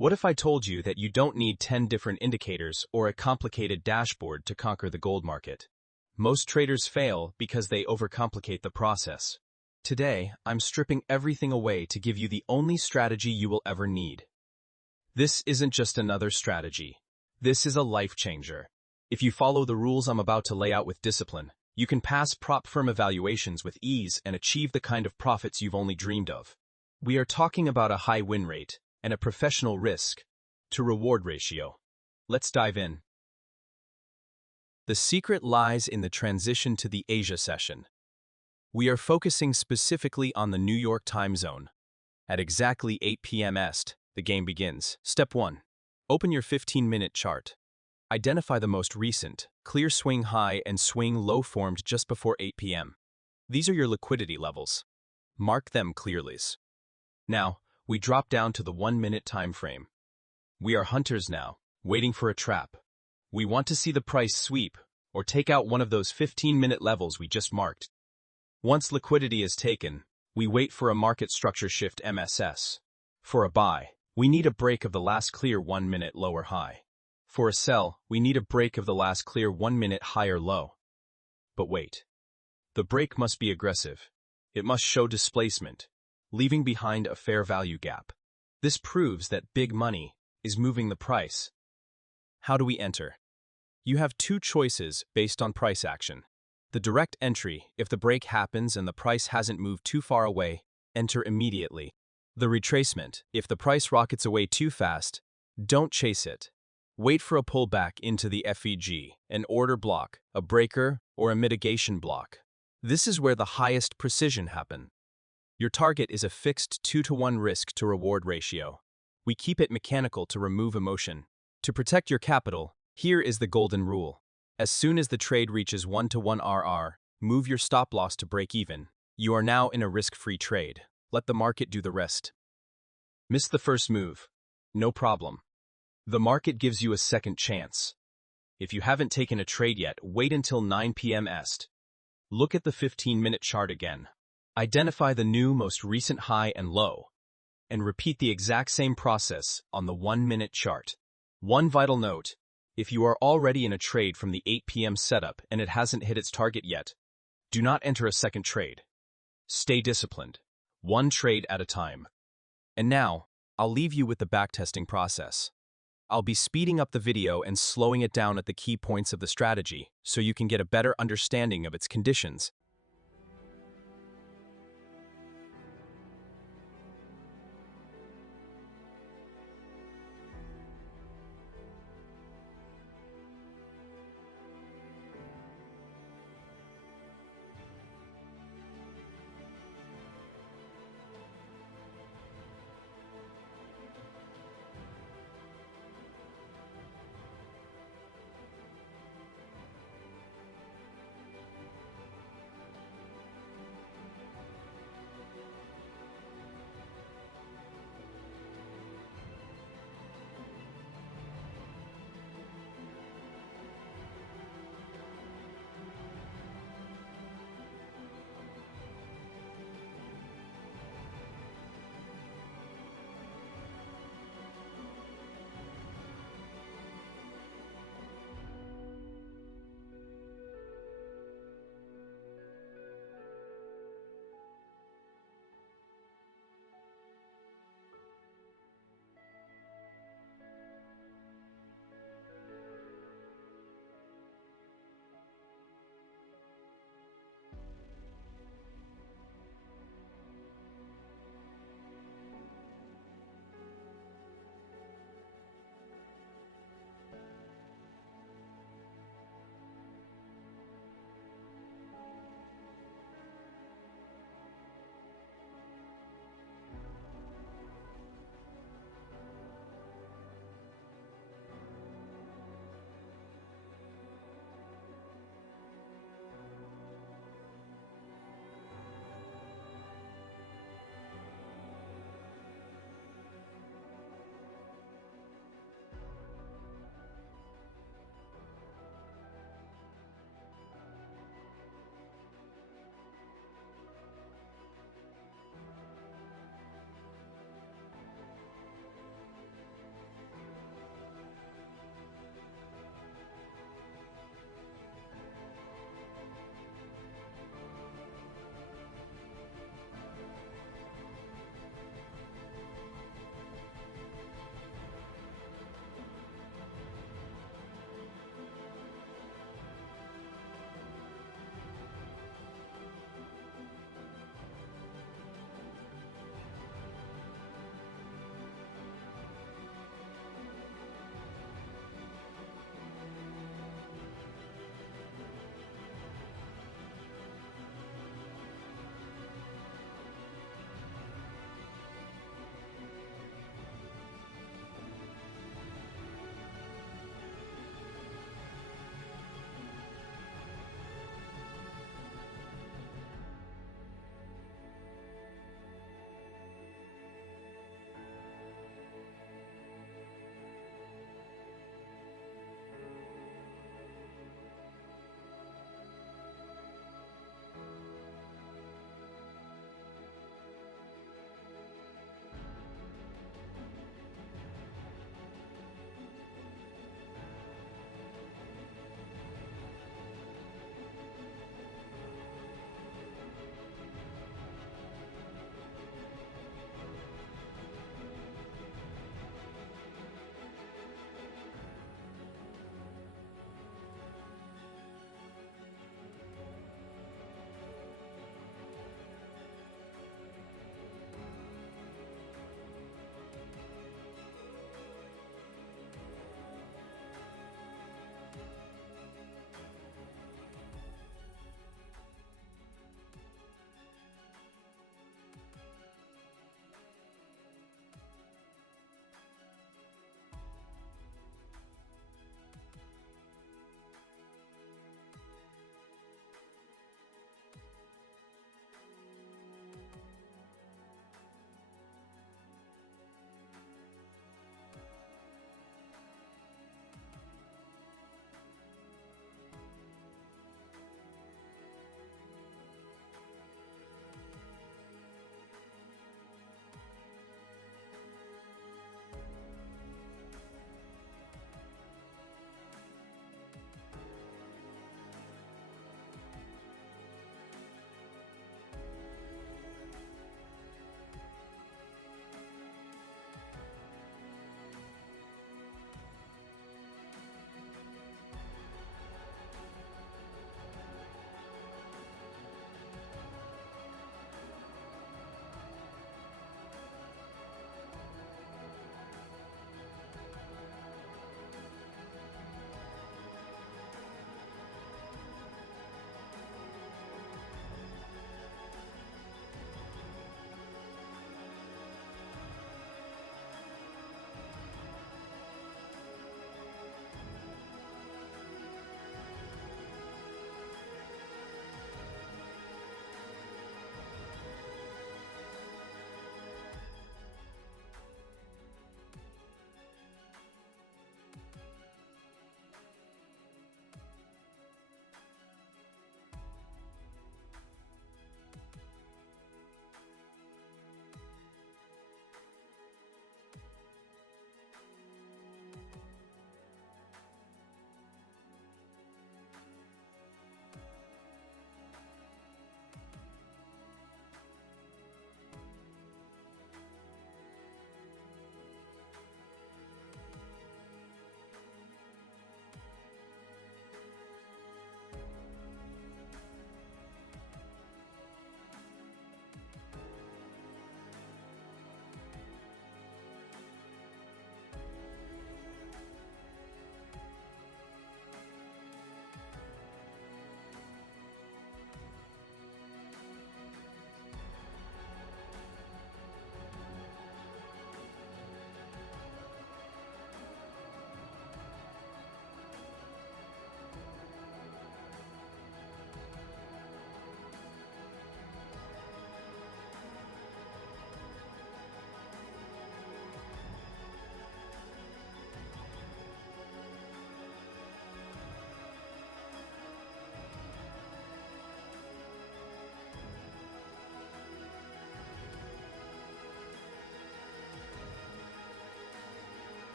What if I told you that you don't need 10 different indicators or a complicated dashboard to conquer the gold market? Most traders fail because they overcomplicate the process. Today, I'm stripping everything away to give you the only strategy you will ever need. This isn't just another strategy. This is a life changer. If you follow the rules I'm about to lay out with discipline, you can pass prop firm evaluations with ease and achieve the kind of profits you've only dreamed of. We are talking about a high win rate and a professional risk-to-reward ratio. Let's dive in. The secret lies in the transition to the Asia session. We are focusing specifically on the New York time zone. At exactly 8 p.m. Est, the game begins. Step 1. Open your 15-minute chart. Identify the most recent, clear swing high and swing low formed just before 8 p.m. These are your liquidity levels. Mark them clearly. Now, we drop down to the 1-minute time frame. We are hunters now, waiting for a trap. We want to see the price sweep or take out one of those 15-minute levels we just marked. Once liquidity is taken, we wait for a market structure shift MSS. For a buy, we need a break of the last clear 1-minute lower high. For a sell, we need a break of the last clear 1-minute higher low. But wait. The break must be aggressive. It must show displacement, leaving behind a fair value gap. This proves that big money is moving the price. How do we enter? You have two choices based on price action. The direct entry, if the break happens and the price hasn't moved too far away, enter immediately. The retracement, if the price rockets away too fast, don't chase it. Wait for a pullback into the FEG, an order block, a breaker, or a mitigation block. This is where the highest precision happens. Your target is a fixed 2-to-1 risk-to-reward ratio. We keep it mechanical to remove emotion. To protect your capital, here is the golden rule. As soon as the trade reaches 1-to-1 RR, move your stop loss to break even. You are now in a risk-free trade. Let the market do the rest. Miss the first move? No problem. The market gives you a second chance. If you haven't taken a trade yet, wait until 9 p.m. Est. Look at the 15-minute chart again. Identify the new most recent high and low, and repeat the exact same process on the 1-minute chart. One vital note, if you are already in a trade from the 8 p.m. setup and it hasn't hit its target yet, do not enter a second trade. Stay disciplined, one trade at a time. And now, I'll leave you with the backtesting process. I'll be speeding up the video and slowing it down at the key points of the strategy so you can get a better understanding of its conditions.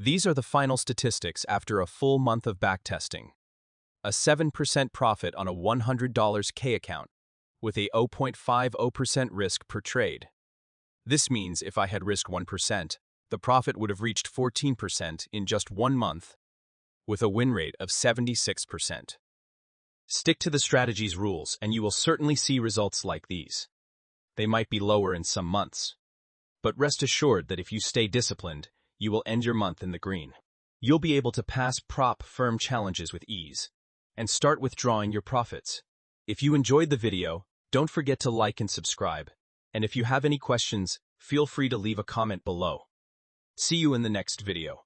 These are the final statistics after a full month of backtesting. A 7% profit on a $100 K account, with a 0.50% risk per trade. This means if I had risked 1%, the profit would have reached 14% in just 1 month, with a win rate of 76%. Stick to the strategy's rules and you will certainly see results like these. They might be lower in some months, but rest assured that if you stay disciplined, you will end your month in the green. You'll be able to pass prop firm challenges with ease and start withdrawing your profits. If you enjoyed the video, don't forget to like and subscribe. And if you have any questions, feel free to leave a comment below. See you in the next video.